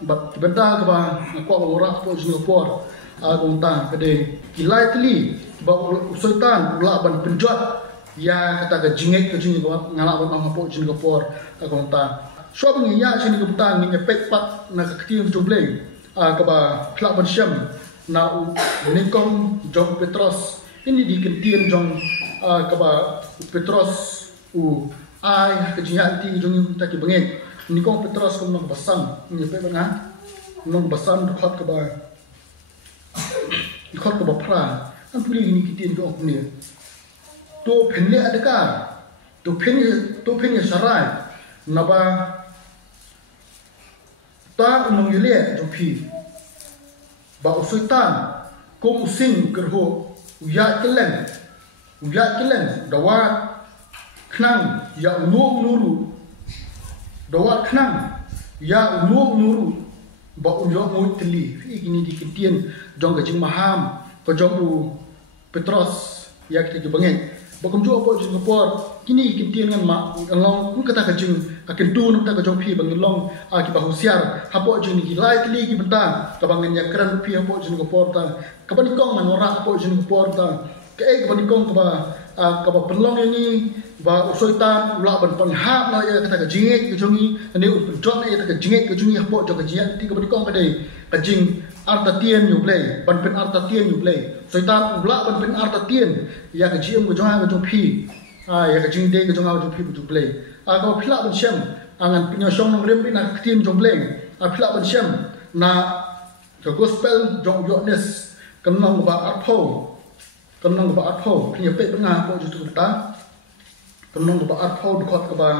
bat benda ke ba ko ora po Singapore kong ta kede kilai tli ba usoitan ula ban penjot ya kata ga jingek ke jing ngala ban po Singapore kong ta so bang ya sini ke ta ngi pek pat na ka kti jumble ka ba klak ban syam na nikong jong Petros ini di kentien jong ka ba Petros ai ke jing anti jong ta ki bangek nikong Petros kom nong basam ni pe banga nong basam khot ka ba khot ka ba pra an puli ni kitin ko ni to phenne adaka to phenne sarai na ba ta nong yele jo phi ba usuitan ko using kerho uya kelen dawa knang ya nuru dawa knang ya nuru ba unyo mo tli igini di kitien jong ga jing maham ko jong u Petros ya kita bangen ba kum jo po Singapore kini kitien ngan ma long ku kata ka jing ka kentu nu ta ka jong phi bang long a ki ba husiar ha po jing ni lai tli ki benta ka bangen ya kran phi ha po Singapore ta ka ba ni kong man ora po Singapore ta ka e ka ba ni kong ka ba penlong ini ba usoitan ula ban penghap na ya kata ka jingek ke jongi ne u penjot na ya kata ka jingek ke jongi hapo jo ka jian ti ka ba ni kong ka dei ka jing arta tien you play ban pen arta tien you play soitan ula ban pen arta tien ya ka jiem ko jonga ka jong phi ya ka jing dei ka jonga ka jong phi bu play ka phila ban syam angan pinyo song nong rem na ka tien jong play phila ban syam na ka gospel jong yotnes kan nong ba arpho kanong ba arpho pinyo pe nga po ju tu ta kanong ba arpho khot ka ba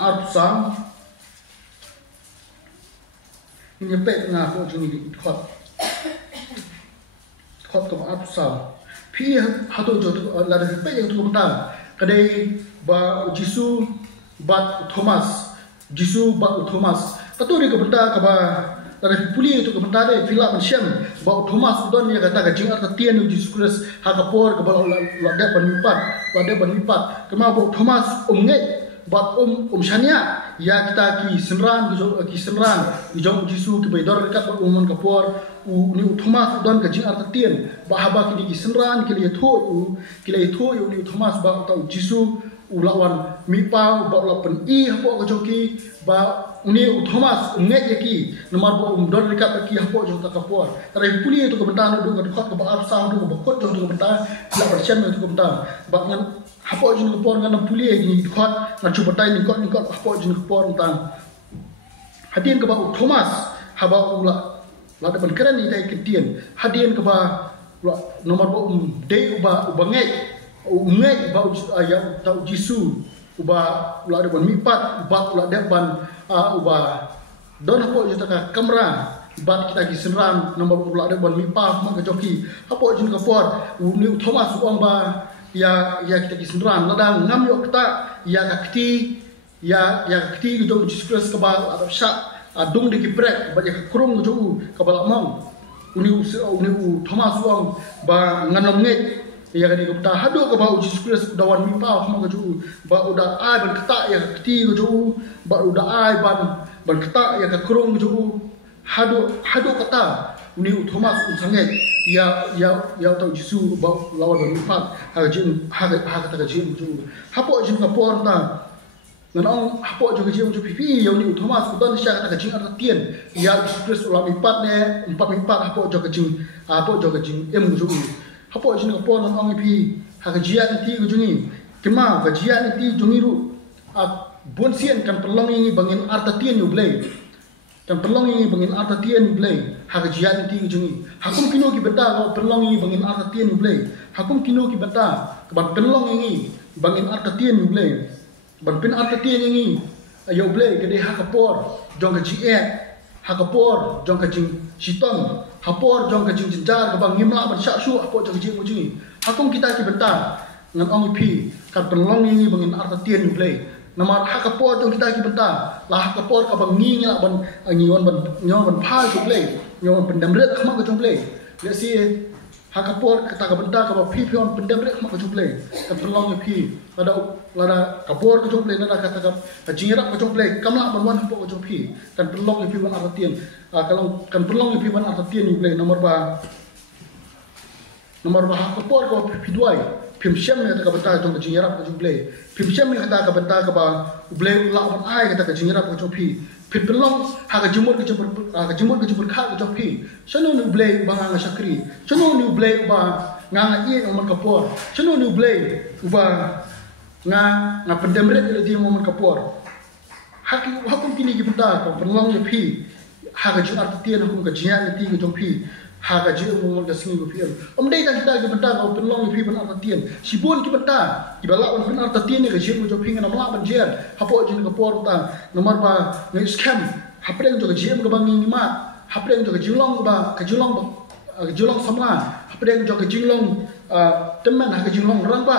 arpsam pinyo pe nga po ju ni khot ka ba arpsam phi hato jo la de pe ju tu ta kadai ba Jisu bat Thomas paturi ka benda ka ba dari puli itu kementar deh filak mensyam bau Thomas don ya kata gajing arta tian uji sukres hakapor ke bau lada berlipat kema bau Thomas nget bat shania ya kita ki senran di jong Jisu ki baidor dekat bau umon kapor ni Thomas don gajing arta tian bahaba ki senran ki le tho ni Thomas bau tau Jisu ulawan mipa bau lapen I hapo ka joki ba uni Thomas nget yaki nomor bo dor dekat ki hapo jo ta kapor tare puli itu kebentan do ka khot ka ba arsa do ka khot jo to kebentan la percent itu kebentan ba ngan hapo jo kapor ngan puli ni khot na chu batai ni kot hapo jo kapor tang hadien ka ba Thomas haba ula la da ban kran ni dai kitien hadien ka ba nomor bo dei ba nget ba ya tau Jisu uba ula de ban mipat bat ula de ban uba don hapo jo ta kamera bat kita ki senran nomor ula de ban mipa ma ka joki hapo jin ka por ni Thomas uang ba ya kita ki senran ladang ngam yo kita ya ka kti ya kti jo Jesus ka ba ada syak adung de ki brek ba ya krung jo ka ba mong uni Thomas uang ba nganom nget ya kan kita hadu ke bau Jesus dawan mipa sama ke ju ba udah ai ban ketak ya keti ke ju ba udah ai ban ketak ya ke kerung ke ju hadu kata ni Thomas sangat ya tau Jesus ba lawan ban mipa ha jin ha kata ke jin ju hapo jin ka por ta ngan ong hapo ju ke jin ju pipi ya ni Thomas udan sya kata ke jin arta tien ya Jesus ulah mipat ne empat mipat hapo ju ke jin em ju hapo jin ka por nang ong pi ha ka jia ti ku jungi kema ka jia ti jungi ru bon sien kan perlong ini bangin arta tien yu blai kan perlong ini bangin arta tien yu blai ha ka jia ti ku jungi hakum kino ki beta ka perlong ini bangin arta tien yu blai hakum kino ki beta ka ban perlong ini bangin arta tien yu blai ban pin arta tien ini ayo blai ke de ha ka por jong ka ji ha ka por jong ka jing siton hapor jong ka jing jinjar ka bang ngimla ban syak su hapor jong jing ujing hakum kita ki benta ngan ong pi kan penlong ni bangin arta tien play namar hakapor jong kita ki benta la hakapor ka bang ngi la ban ngion ban phal tu play ngion ban damret khama ka jong play le si hakapor kata ka benda ka ba phi phi on pendem rek ma ka jumple kan perlong ye phi lada kapor ka jumple nada kata ka jingrap ka jumple kamla banwan po ka jumpi kan perlong ye phi wan artian kalau kan perlong ye phi wan artian ni play nomor ba hakapor ka phi duai phim shem ne ka benda jong ka jingrap ka jumple phim shem ne kata ka benda ka ba ble la ban ai kata ka jingrap ka jumpi pelong haga jumur kha ka jopi chano nu blay ba nga shakri chano nu blay ba nga ye on kapor chano nu blay ba nga pendemre le di mon kapor hakum kini ki benda ko pelong ye pi haga ju artian ko ka jian ti ka jopi haga ju mon ka singi ko pi dei ka kita ki benda ko pelong ye pi ban artian sibun ki benda ki bala on ban artian ne ka jian ko jopi nga mala ban jian hapo jin kapor ta nomor ba ngai scam hapreng to gem ga banging ma hapreng to julong ba ka julong samla hapreng to julong teman ha ka julong rang ba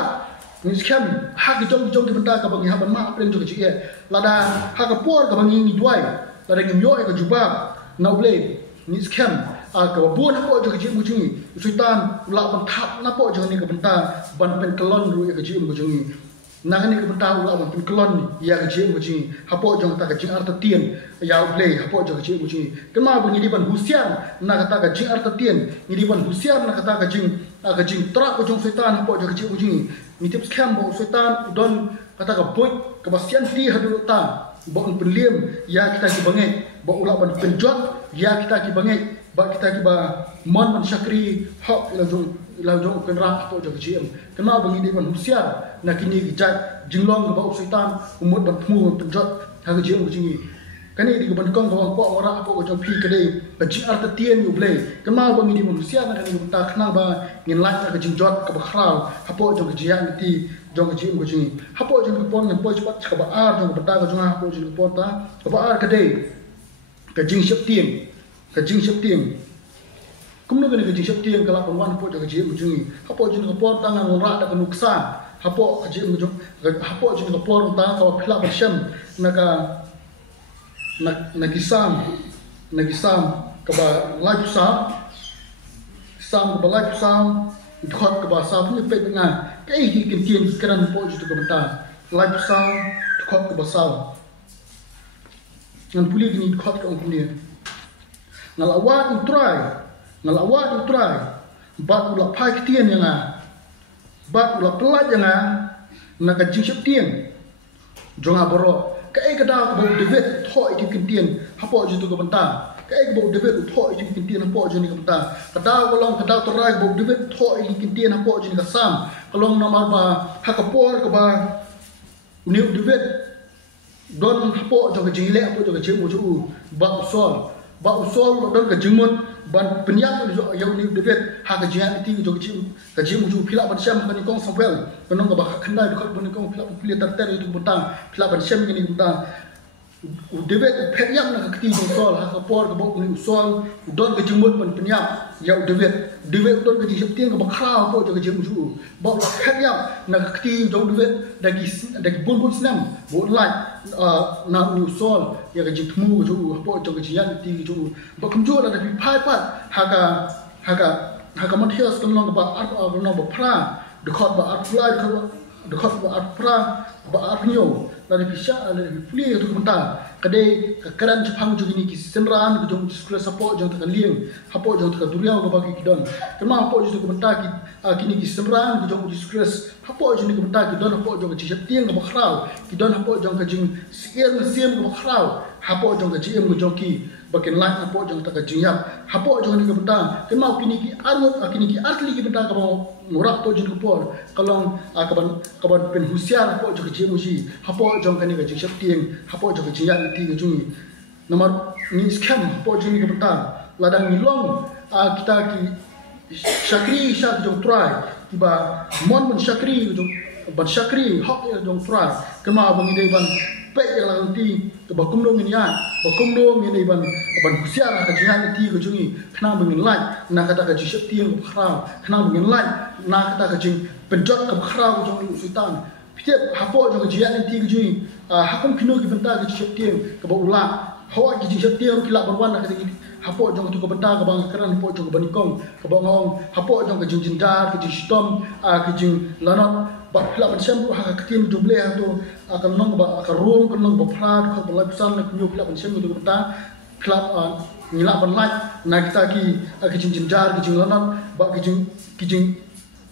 ngai scam ha ka jong ki benda ka banging ha ban ma hapreng to ji lada ha ka por ka banging duai lada ngim yo ka juba na ble ngai scam ka bu na po to ji mu jungi sultan la ban thap na po jong ni ka benda ban pen kelon ru ka ji mu jungi nangani ka benda ula ban kelon ya ka ji mu jungi hapo jong ta ka jing arta tien ya ble hapo jong ji mu jungi kema bu ni ban husian na ka ta ka jing arta tien ni ban husian na ka ta ka jing tra ko jong sultan hapo jong ji mu jungi ni tips kham bo sultan don kata ka boy ka basian ti hadu ta bo on penliem ya kita ki bangai bo ula ban penjot ya kita ki bangai ba kita ki ba mon man syakri hak ila jong penra hapo jong ji kema bu ni ban husian na kini ki jat jinglong ba sultan umut ban thmu penjot ha ka ji mu jungi kani di ban kong ko ora hapo jong pi kade ba ji arta tien yu ble kema bu ni ban husian na kani ta khna ba ngin lai ka jingjot ka ba khrau hapo jong ji yang ti jong ji mu jungi hapo jong pon ngin po chpat ka ba ar jong ba ta ka jong hapo jong pon ta ka ba ar kade ka jing shap tieng kumno gani ka jing shap tieng kala pon wan hapo jong ji mu jungi hapo jong ka pon ta ngang ra da ka nuksan hapo ka ji mu jong hapo jong ka pon ta ka phla ba sham nagisam ka ba life sam ka ba life sam khot ka ba sa phu pe nga kai ki kin tien kran po ju ka banta life sam khot ka ba sa ngan puli ni khot ka ongni ngalawa tu try bat ula phai tien nga bat ula plat nga na ka jing shap tien jonga boro kai ka da ko devet thoi ki kin tien hapo ju tu ka banta kai ka devet thoi ki kin tien hapo ju ni ka banta ka da ko long ka da to rai bo devet thoi ki kin tien hapo ju ni ka sam ka long na mar ba ha ka por ka ba ni devet don hapo ju ka jing le hapo ju ka jing mo ju ba usol don ka jing mon ban penyang yang ni devet ha ka jian ti ju ka jing mo ju phila ban sham ban kong sampel penong ka ba khna du ka ban kong phila tar tar itu butang phila ban sham ni butang devet penyang na ka ti ju sol ha ka por ka bo ni usol don ka jing mon ban penyang ya devet don ka jing tiang ka ba khrau po ju ka jing mo ju ba penyang na ka ti ju devet dagi bun snam bo lai na usol ya ka jing thmu ju po ju ka jian ti ju ba kum ju la da pi phai pat haka mathias kan long ba ar no ba phra de khot ba ar fly de khot ba ar phra ba ar nyo la de pisha la de fli tu kunta kade ka karan chphang ju ni ki senran ku jong skra support jong ta lieng hapo jong ta duria ba ki don kema hapo ju ku kunta ki kini ki senran ku jong skra hapo ju ni ku kunta ki don hapo jong chi tieng ba khrau ki don hapo jong ka jing sier siem ba khrau hapo jong ka ji em ku jong ki bakin lain hapo jong ta ka jinyap hapo jong ni ka bentang kemau kini ki arut kini ki asli ki bentang ka ngora po jong por kalong kaban pen husiar hapo jong ji musi hapo jong kani ka jing tieng hapo jong ji ya ti ka jungi nomor ni scam hapo jong ni ka bentang ladang ni long kita ki syakri syak jong try tiba mon men syakri jong ban syakri hok jong try kemau bangi dei ban pe yang lang ti ke bakum dong ni ya bakum dong ni ban husiar ka jian ti ko jungi khna bengin lai na kata ka ji shap tieng khra khna bengin lai na kata ka jing penjot ka khra ko jong sultan pite hapo jong jian ti ko jungi hakum kino ki benta ka ji shap tieng ka ba ula hawa ki ji shap tieng ki la barwan na ka ji hapo jong tu kebenta ke bang keran hapo jong banikong ke bangong hapo jong ke jinjindar ke jistom ke jing lanot ba phla ban sem ha ka tin juble ha tu akan nong ba akan rom kan nong ba phlat ko ba lapsan na kunyo phla ban sem tu kebenta phla nila ban laj na kita ki ke jinjindar ke jing lanot ba ke jing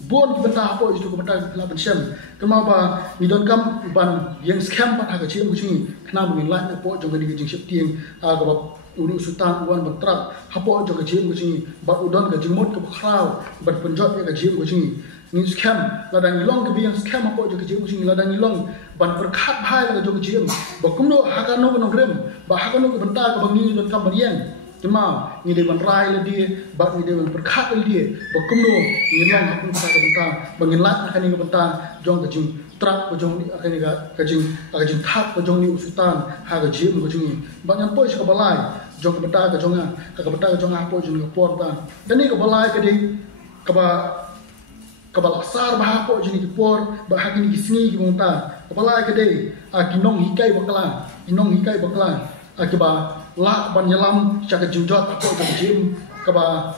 bon kebenta hapo itu kebenta phla ban sem kema ba ni don kam ban yang scam ban ha ka chim ku chi kna bungin laj na po jong ke jing sep tieng ka ba ulu sultan wan bantrak hapo jo ke jim kucing ba udon ke jimot ke khrau ban penjot ke jim kucing ni scam ladang ilong ke biang scam hapo jo ke jim kucing ladang ilong ban berkhat bhai la jo ke jim ba kumno hakano no grem ba hakano ke benta ke bangi don kam barian cuma ni de ban rai le dia ba ni de ban berkhat le dia ba kumno ni long hakun ka ke benta bangin lat kan ni ke benta jong ke jim trak ko jong ni akan ke jim thak ko jong ni sultan ha ke jim kucing ba nyam poi ke balai jong kebeta ke jonga kebeta ke jonga po jong por ta dan ni ke balai ke di ke asar bah po jini ke por ba ha ni kisni ki monta ke balai ke di kinong hikai bakla ke ba la ban yalam cha ke jinjot po ke jim ke ba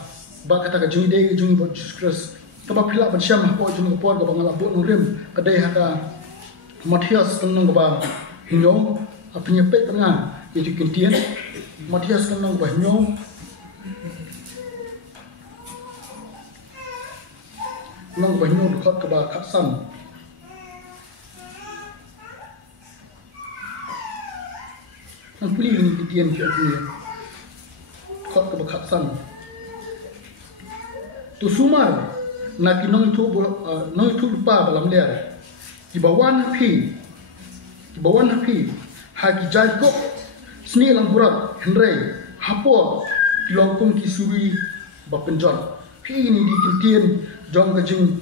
kata ke jini de juni bo Jesus ke ba phila ban syam po jong ke por ke bangala bo nurim ke dei ha ka Matias kenong ke ba hinyong apinya pet tengah itu kintian Matias kan nang banyo dekat ke ba Kapsan nang puli ni kintian ke ni dekat ke ba Kapsan tu sumar na kinong tu lupa balam ler di bawan pi hagi jaikop sni lang burat henry hapo kilongkung kisuri bapenjon pi ini di kintian jong kajing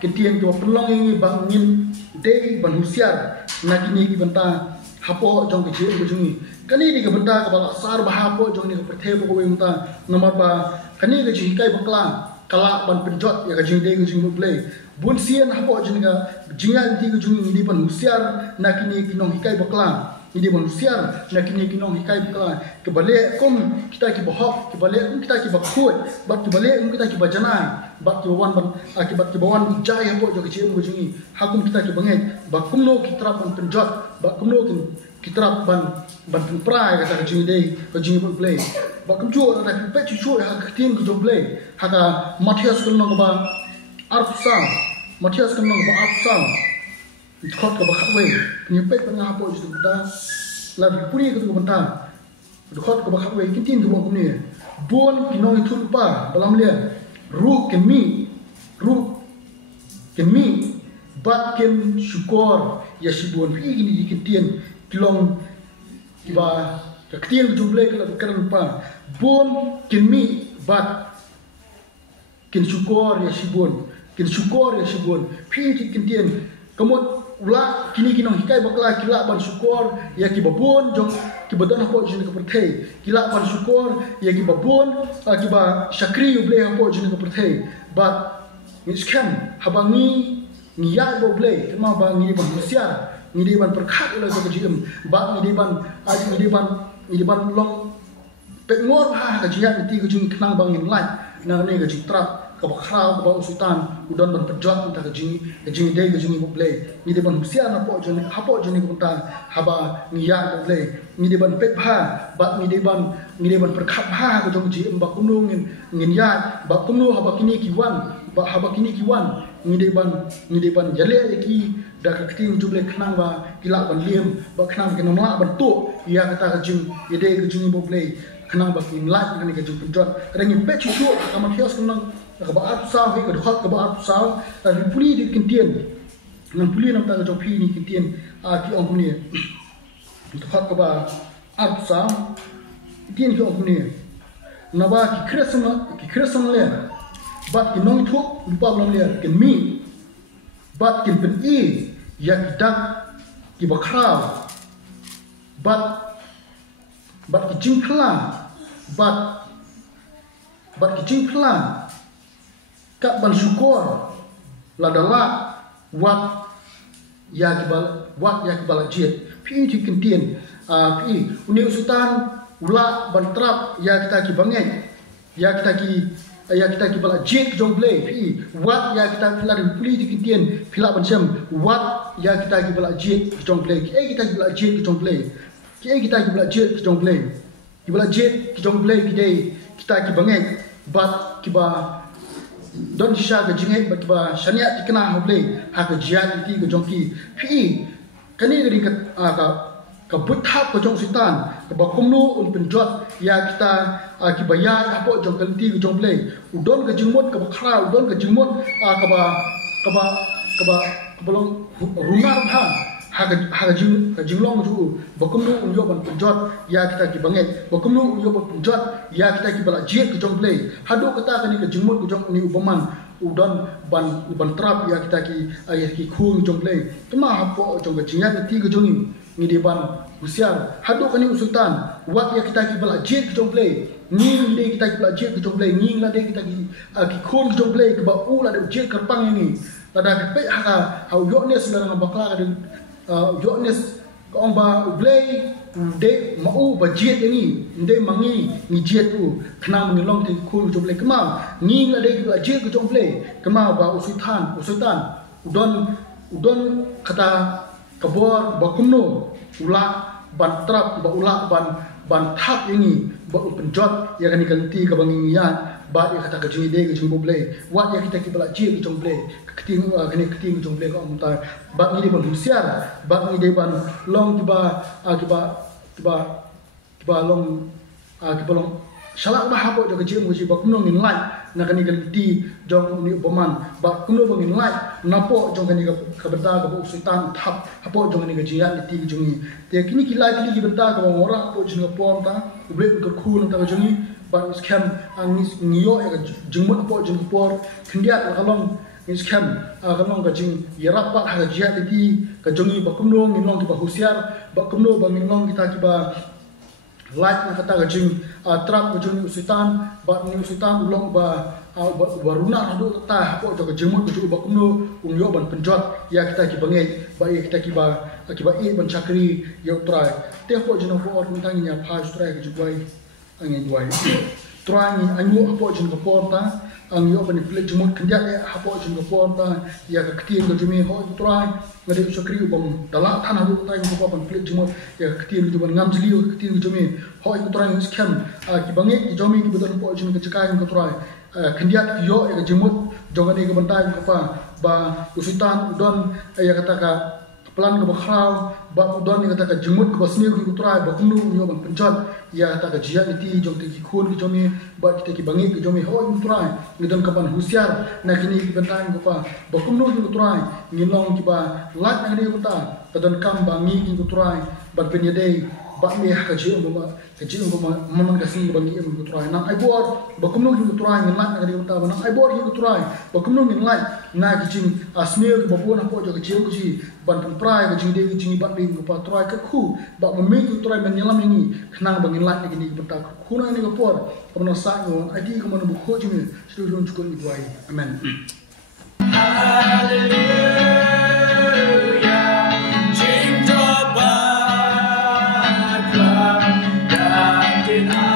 kintian ke pelong ini bangin dei ban husiar na kini ki benta hapo jong kajing kani di ke benta ke bala sar ba hapo jong ni ke perthe bo benta nomor ba kani ke jikai bakla kala ban penjot ya kajing dei kajing play bun sian hapo jong ka jingan ti kajing ni ban husiar na kini kinong hikai bakla ini manusia nak kini kinong hikai bukala kebalik kum kita ki bahok kebalik kum kita ki bakhut bat kebalik kum kita ki bajanai bat ki bawan jai hapo jo kecil bujungi hakum kita ki banget bakum no ki trap ban penjot bakum no ki trap ban prai kata kecil dei kecil pun play bakum jo ada pe chu ha tin ko play haka Matias kunno ba arfsa Matias kunno ba arfsa Dukot ke bakal wei, penyepet tengah apa itu kita, lalu puri ke tu bentang, dukot ke bakal wei, kintin ke bawah ni, bon kinong itu lupa, dalam lian, ruh kemi, bat ken syukur, ya si bon, pergi ni kintin, kilong, kiba, kintin jumlah kalau bukan lupa, bon kemi, bat ken syukur ya si bon, pergi kintin, kemudian ulah kini kinong hikai bakla kila ban syukur ya ki babon jong ki badan hapo jini ke perthai kila ban syukur ya ki babon ki ba syakri uble hapo jini ke perthai but miskem habangi niya bo ble kema ba ngi ban husiar ngi ban perkhat ula ke jim ba ngi ban long pengor ha ka jiat ti ke jing knang bang in lai na ne ke jitra ka bakhrau ba sultan udon ban pejot ta ke jing dei ke jing bo ble ni de ban husiar na po joni hapo joni ko ta haba niya bo ble ni de ban pet bha ba ni de ban perkhat bha ke jong ji ba kumno ngin ya ba kumno haba kini kiwan ni de ban jale ki da ka ting juble knang ba kila ban liem ba knang ke nomla ban to ya kata ke jing ye de ke jing bo ble knang ba kin lat kan ke jing pejot rengi pe chu ka ma khios knang ka ba ap sa ke khot ka ba ap sa ta puli di kintian nan puli nam ta jo phi ni kintian ki ong ni to khot ka ba ap sa tin ki ong ni na ba ki kresam le bat ki nong thuk lupa blam le ken mi bat kin pen i ya ki dak ki bakhrau bat ki jing khlan bat ki jing khlan kat ban syukur ladala wat ya ki bal jit phi thi kin tien phi uni sultan ula bantrap ya kita ki bangen ya kita ki bala jet jong play pi wat ya kita pila puli di kitien pila bansem wat ya kita ki bala jet jong play kita ki bala jet jong play kita ki bala jet jong play ki bala jet jong play kita ki bangen bat ki ba don sha ga jingai bat ki ba shania tikna ho play ha ga jian ti ga jong ki pi kani ri ka buthap ko jong sitan ka bakumnu un penjot ya kita ki baya apo jong kanti ko jong play udon ka jingmot ka bakra udon ka jingmot ka balong rungar ha jinglong ju bakumnu un yo ban penjot ya kita ki banget bakumnu un yo ban penjot ya kita ki bala jet ko jong play hadu kata kani ka jingmot ko jong ni ubaman udon ban trap ya kita ki khung jong play kema hapo jong ka jingat ti ko jong ni di ban usiar hadu kani usultan wat ya kita ki bala jet jong play ni le kita ki bala jet jong play ni la de kita ki khon jong play ke ba u la de jet kerpang ini tada ke pe ha yoknes la na bakla ka yoknes ko ong ba play de mau ba jet ini de mangi ni jet tu kena mengilong ti khon jong play kema ni la de ki bala jet jong play kema ba usultan udon kata kabor bakumno ula ban trap ba ula ban thap ini ba penjot ya kan kanti ka bangingian ba ya kata ka jingi de ka jingbo play wat ya kita ki bala ji ka jong play keting keting jong play ko amta ba ni de ban husiar ba ni de ban long ba long long shalak ba hapo jo ka jing muji ba kuno ngin lai na kan kanti jong ni boman ba kuno bangin lai napo jong kan ka berta ka bo sultan thap hapo jong ni ka jian ti jongi te kini ki lai ki berta ka ora po jing ka pom ta uble ka khun ta jongi ba scam ang niyo ya ka jingmo po jing ka por khindia ka long ni scam ka long ka jing yara pa ha ka jian ti ka jongi ba kuno ngin long ki ba husiar ba kuno bangin long kita ki ba like na kata gajing trap gajing usitan ba ni usitan ulong ba waruna adu ta hapo jo gajimut jo ba kumno unyo ban penjot ya kita ki bangai ba ya kita ki ba ban chakri yo try te hapo jino ko or mintang nya pa try ga jwai angin dwai try ni anyu hapo jin ko porta ang yo ban plek jumut khndia ya hapo jin ko porta ya ka ktin go jumi ho try ngade chakri ubam dala thana adu ta ko ban plek jumut ya ktin go ban ngam jili yo ktin go jumi ho ko try ni scam ki bangai ki jomi ki bedan po jin ka chakai ko try khendiat yo ya jemut jongani ke bentai ko pa ba usitan udon ya kata ka plan ke bakhrau ba udon ni kata ka jemut ke basni ko trai ba kundu yo ban penjot ya kata ka jia ti jong ti khun ki jomi ba kita ki bangi ki jomi ho ni trai ngidon ka ban husiar na kini ke bentai ko pa ba kundu ki trai ngilong ki ba lat na ni ko ta kadon kam bangi ki trai ba penyedei ba me ha ka ji umma manan ka sing bangi ko trai na ai bor ba kumno ki trai ni lat na ri ta ba na ai bor ki trai ba kumno ni lat na ki jing asmir ko ba po na po jo ka ji ko ji ban prai ka jing de ki jing ba ri ko pa trai ka khu ba me ki trai ban nyalam ni khna bangi lat ni ki ba ta khu na ni ko por ko na sa ngo ai di ko man bu kho ji ni slu jon chu ko ni boy amen hallelujah in